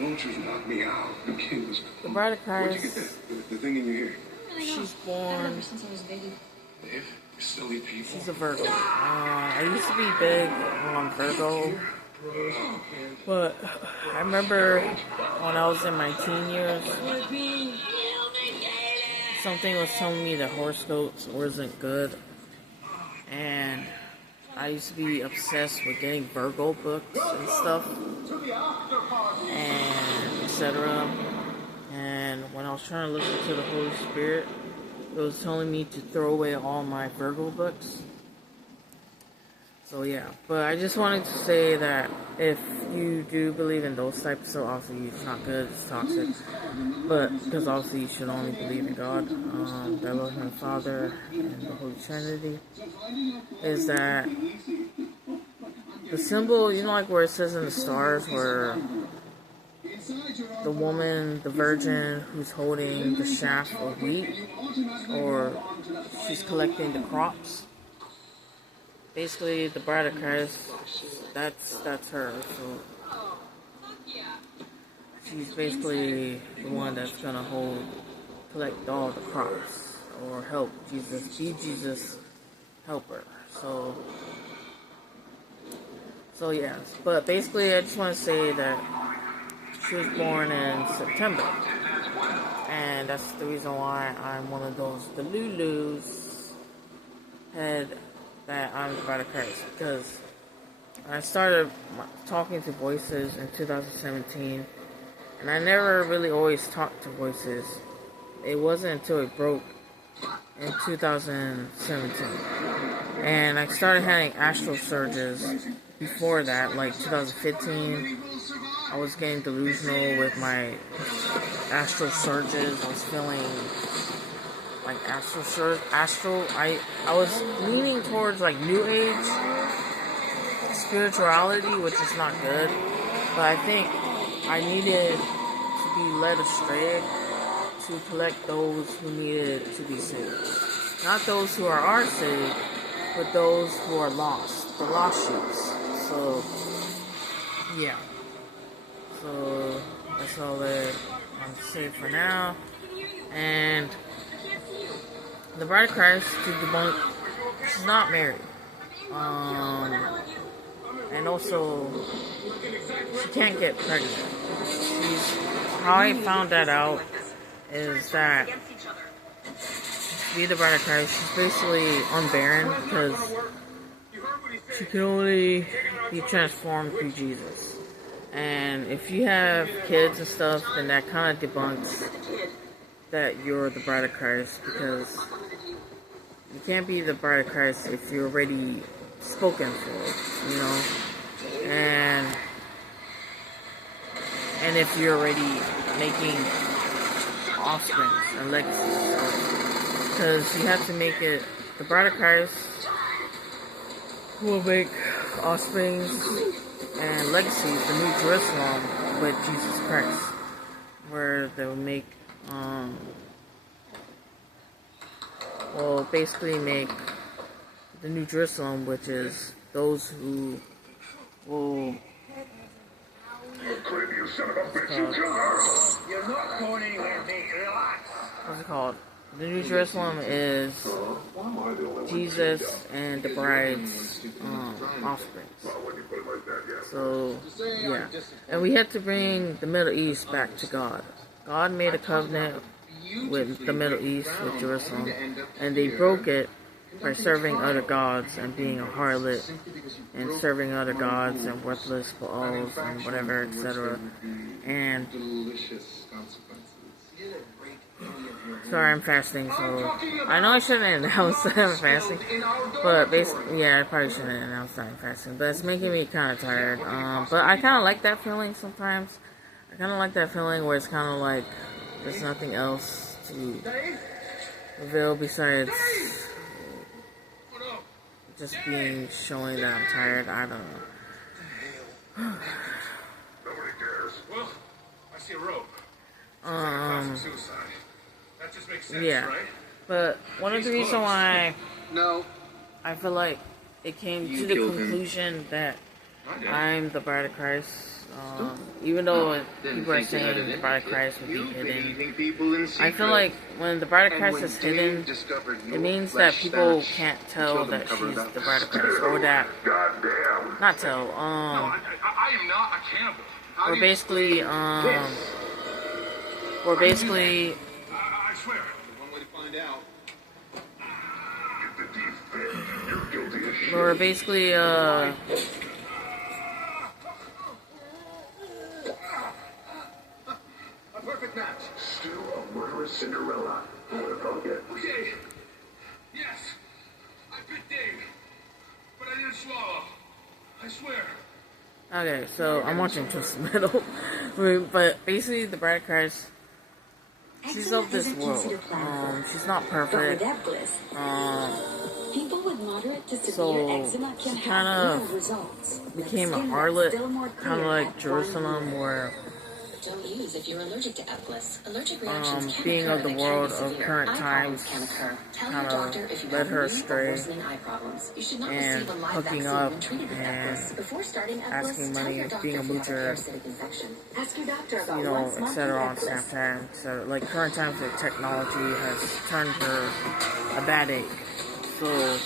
vultures knocked me out. The kid was. The bride of Where'd you Christ. get that? The thing in your ear. She's born. Ever since I was a baby. If silly people. She's a Virgo. I used to be big on Virgo, but I remember when I was in my teen years, something was telling me that horoscopes wasn't good, and I used to be obsessed with getting Virgo books and stuff, and etc. And when I was trying to listen to the Holy Spirit, it was telling me to throw away all my Virgo books. So yeah, but I just wanted to say that if you do believe in those types of obviously it's not good, it's toxic. But because obviously you should only believe in God, the Lord and Father and the Holy Trinity, is that the symbol, you know, like where it says in the stars where the woman, the virgin who's holding the shaft of wheat, or she's collecting the crops. Basically, the bride of Christ, that's her. So she's basically the one that's gonna collect all the crops, or help Jesus, be Jesus' helper. So yes. But basically, I just want to say that she was born in September, and that's the reason why I'm one of those delulus that I'm the bride of Christ, because I started talking to voices in 2017, and I never really always talked to voices. It wasn't until it broke in 2017, and I started having astral surges before that, like 2015. I was getting delusional with my astral surges. I was feeling like I was leaning towards like New Age spirituality, which is not good. But I think I needed to be led astray to collect those who needed to be saved. Not those who are saved, but those who are lost. The lost sheep. So, yeah. So, that's all that I'm saying for now. And the bride of Christ, to debunk, she's not married. And also, she can't get pregnant. How I found that out is that to be the bride of Christ, she's basically unbarren because she can only be transformed through Jesus. And if you have kids and stuff, then that kind of debunks that you're the bride of Christ, because you can't be the bride of Christ if you're already spoken for, you know, and if you're already making offspring and legacies, because you have to make it, the bride of Christ will make offsprings and legacies, the New Jerusalem with Jesus Christ, where they'll make, basically make the New Jerusalem, which is those who will. What's it called? The New Jerusalem is Jesus and the bride's offspring. So, yeah. And we had to bring the Middle East back to God. God made a covenant with the Middle East, with Jerusalem, and they broke it by serving other gods and being a harlot and serving other gods and worthless Baals and whatever, etc. And sorry, I'm fasting, so I know I shouldn't announce that I'm fasting, but basically, yeah, I probably shouldn't announce that I'm fasting, but it's making me kind of tired. But I kind of like that feeling sometimes. I kind of like that feeling where it's kind of like there's nothing else to reveal besides just showing that I'm tired. I don't know. Nobody cares. Well, I see a rope. Suicide. That just makes sense, yeah. Right? But one of the reasons why No. I feel like it came to the conclusion that I'm the bride of Christ Even though people are saying the bride of Christ will be hidden, I feel like when the bride of Christ is hidden, it means that people can't tell that she's the bride of Christ, or that not tell. No, I am not a cannibal. Or basically, I swear. One way to find out. or basically, A perfect match. Still a murderous Cinderella. Who would have thought it? Okay. Yes. I bit Dave. But I didn't swallow. I swear. okay, so I'm watching Twisted Metal, but basically, the bride of Christ, she's of this world. She's not perfect. People with moderate to severe So eczema can she have kind real results. of became a harlot, kind of like Jerusalem, where Don't use if you're allergic to Eplis. Allergic reactions can being occur of the that can world be of severe. current Eye times problems can occur. Tell your kinda doctor if you led have her new or astray, worsening eye problems. You should not and receive a live hooking vaccine up when treated with and Eplis. Before starting Eplis, asking tell money, your doctor being a if you have a moocher, parasitic infection. Ask your doctor about you know, once monthly etc. on Eplis. Snapchat, etc. Like current times, the technology has turned her a bad egg. So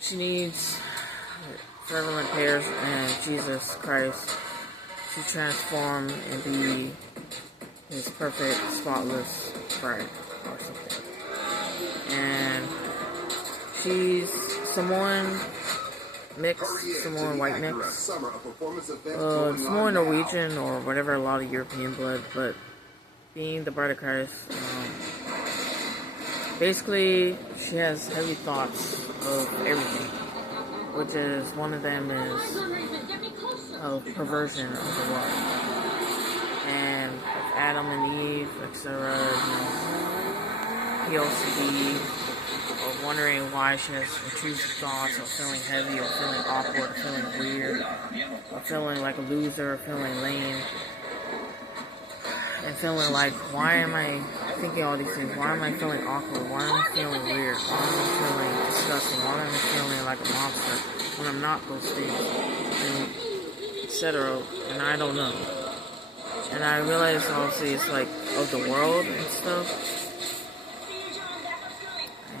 she needs fervent prayers and Jesus Christ to transform and be his perfect, spotless bride or something. And she's Samoan mix, Samoan white mix. Samoan Norwegian or whatever, a lot of European blood, but being the bride of Christ, basically she has heavy thoughts of everything, which is one of them is of perversion of the world, and of Adam and Eve, etc. PLCD, or wondering why she has intrusive thoughts, or feeling heavy, or feeling awkward, or feeling weird, or feeling like a loser, or feeling lame, and feeling like, why am I thinking all these things? Why am I feeling awkward? Why am I feeling weird? Why am I feeling disgusting? Why am I feeling like a monster when I'm not those things? And etc. And I don't know. And I realize obviously it's like of the world and stuff.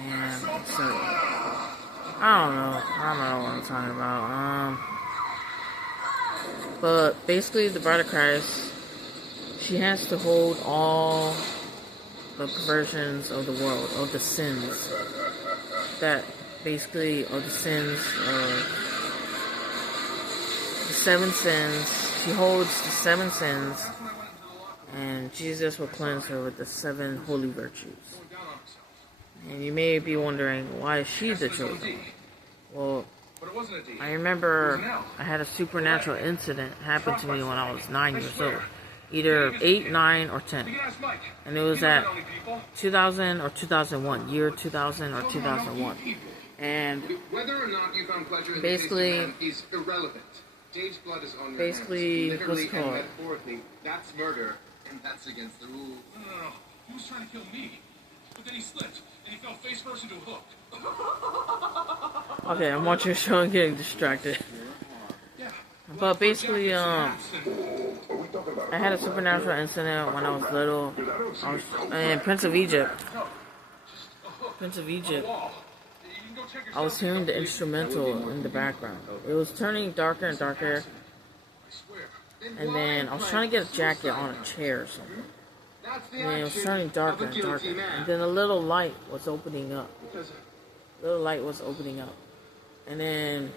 And so I don't know what I'm talking about. But basically the bride of Christ, she has to hold all the perversions of the world, of the sins, that basically of the sins of the 7 sins. She holds the 7 sins, and Jesus will cleanse her with the 7 holy virtues. And you may be wondering, why is she the chosen? Well, I remember I had a supernatural incident happen to me when I was 9 years old. Either 8, 9, or 10. And it was at 2000 or 2001. Year 2000 or 2001. And basically, what's it called? That's murder, and that's against the rules. No. He was trying to kill me. But then he slipped, and he fell face first into a hook. Okay, I'm watching a show and getting distracted. But basically, I had a supernatural incident when I was little. I was in Prince of Egypt. I was hearing the instrumental in the background. It was turning darker and darker. And then I was trying to get a jacket on a chair or something. And then it was turning darker and darker. And then a little light was opening up. And then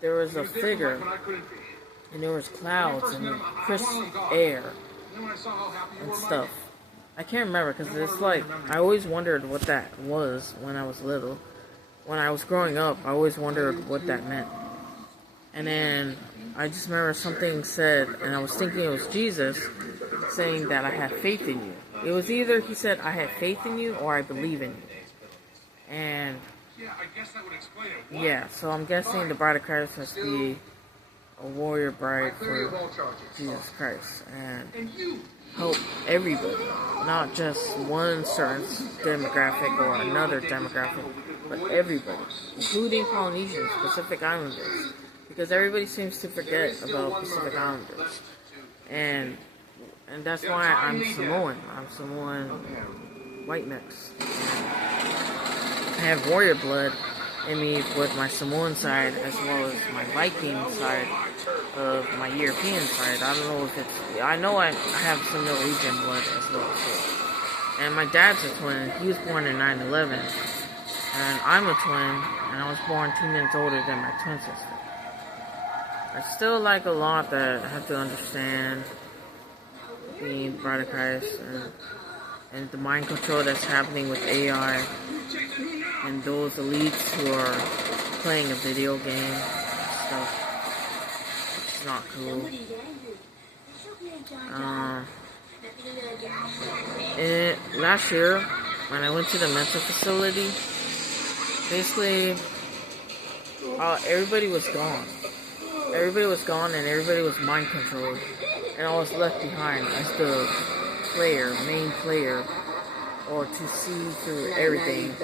there was a figure, and there was clouds and crisp air and stuff. I can't remember, because it's like, I always wondered what that was when I was little. When I was growing up, I always wondered what that meant. And then I just remember something said, and I was thinking it was Jesus saying that I have faith in you. It was either he said I have faith in you or I believe in you. And yeah, I guess that would explain it. Yeah, so I'm guessing the bride of Christ must be a warrior bride for Jesus Christ and help everybody, not just one certain demographic or another demographic, but everybody, including Polynesians, Pacific Islanders, because everybody seems to forget about Pacific Islanders, and that's why I'm Samoan. I'm Samoan white mix. I have warrior blood in me with my Samoan side as well as my Viking side of my European side. I don't know if it's... I know I have some Norwegian blood as well, too. And my dad's a twin. He was born in 9/11. And I'm a twin, and I was born 2 minutes older than my twin sister. I still like a lot that I have to understand being Bride of Christ and the mind control that's happening with AI and those elites who are playing a video game stuff. It's not cool. Last year, when I went to the mental facility, basically, everybody was gone. Everybody was gone and everybody was mind controlled. And I was left behind as the main player, or to see through everything.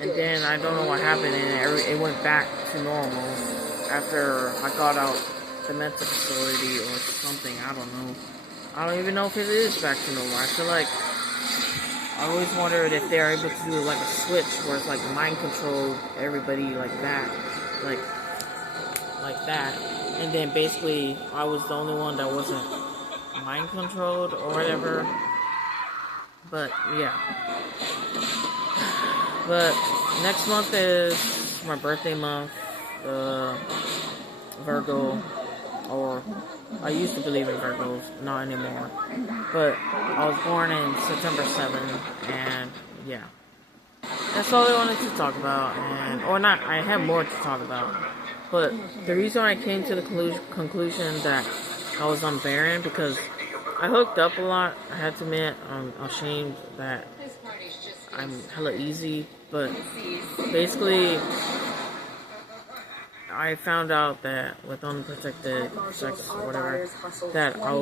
And then I don't know what happened, and it went back to normal after I got out the mental facility or something. I don't know. I don't even know if it is back to normal. I feel like I always wondered if they're able to do like a switch where it's like mind control everybody like that, like that. And then basically I was the only one that wasn't mind controlled or whatever. But yeah. But next month is my birthday month, Virgo, or I used to believe in Virgos, not anymore. But I was born in September 7th, and yeah. That's all I wanted to talk about, I have more to talk about. But the reason I came to the conclusion that I was unbarren, because I hooked up a lot. I had to admit, I'm ashamed that I'm hella easy, but basically, I found out that with unprotected sex or whatever, that I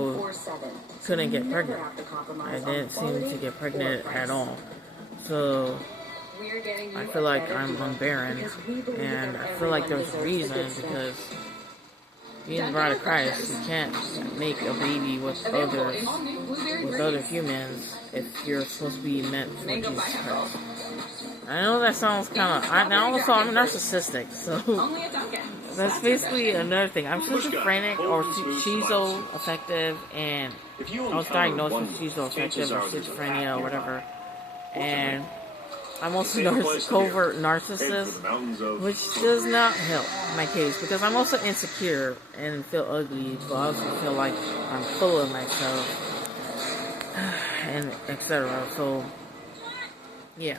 couldn't get pregnant. I didn't seem to get pregnant at all. So I feel like I'm unbarren, and I feel like there's a reason, because being the Bride of Christ, you can't make a baby with other humans if you're supposed to be meant for Jesus Christ. I know that sounds kind of... I'm narcissistic, so that's basically another thing. I'm schizophrenic or schizoaffective, and I was diagnosed with schizoaffective or schizophrenia or whatever. And I'm also covert narcissist, which does not help my case, because I'm also insecure and feel ugly, but I also feel like I'm full of myself, and etc. So, yeah.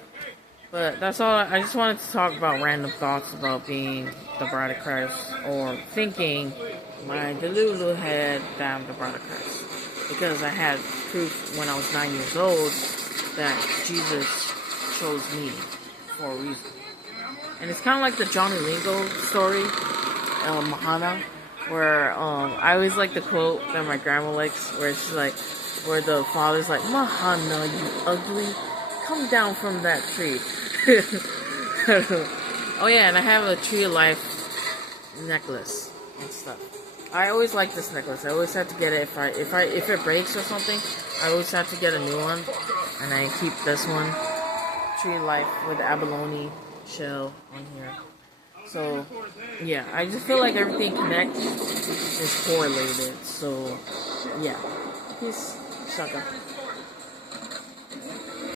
But that's all. I just wanted to talk about random thoughts about being the Bride of Christ, or thinking my delulu head that I'm the Bride of Christ, because I had proof when I was 9 years old that Jesus chose me for a reason. And it's kind of like the Johnny Lingo story, Mahana, where I always like the quote that my grandma likes, where she's like, where the father's like, "Mahana, you ugly, come down from that tree." Oh yeah, and I have a Tree of Life necklace and stuff. I always like this necklace. I always have to get it if it breaks or something. I always have to get a new one, and I keep this one, Tree of Life, with the abalone shell on here. So yeah, I just feel like everything connects, is correlated. So yeah, peace, sucker.